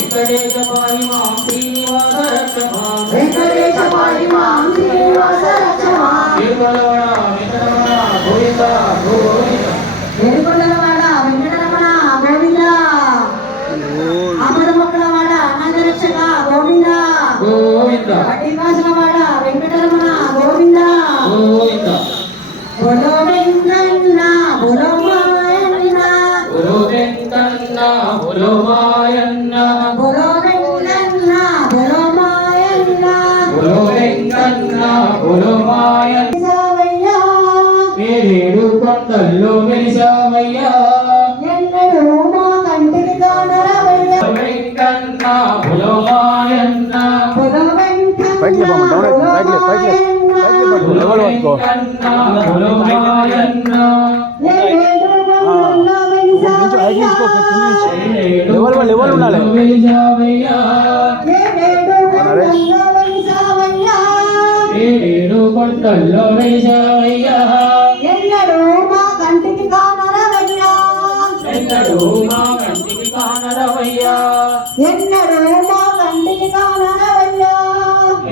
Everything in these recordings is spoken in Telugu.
వెంకటేశ పాయి మాం శ్రీనివాస రక్ష మాం వెంకటేశ పాయి మాం శ్రీనివాస రక్ష మాం తిరుమలవాడ వెంకటరమణ గోవింద గోవింద తిరుమలవాడ వెంకటరమణ గోవింద అమరమక్కలవాడ అనాథరక్షక గోవింద గోవింద పట్టివాసులవాడ వెంకటరమణ గోవింద గోవింద బోలో వెంకన్న బోలో మాయన్న బోలో వెంకన్న బోలో మాయన్న బోలో వెంకన్న బోలో మాయన్న బోలో వెంకన్న బోలో మాయన్న సావయ్యా ఏడు కొండల్లో వెలిసావయ్యా ఎన్నడూ మా కంటికి కానరవయ్యా వెంకన్న బోలో మాయన్న బోలో వెంకన్న పైకి లేపమ్మ, డౌన్ అవుతుంది. పైకి లెవెల్ పట్టుకో. బోలో మాయన్న లెవెల్ ఉండాలి. వెలిసావయ్యా ఏడు కొండల్లో వెలిసావయ్యా ఎన్నడూ మా కంటికి కానరవయ్యా ఎన్నడూ మా కంటికి కానరవయ్యా ఎన్నడూ మా కంటికి కానరవయ్యా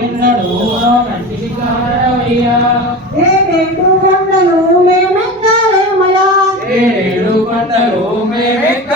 ఎన్నడూ మా కంటికి కానరవయ్యా ఏడేడు కొండలు మేమెక్కాలేమయ్యా ఏడు కొండలు మేమెక్క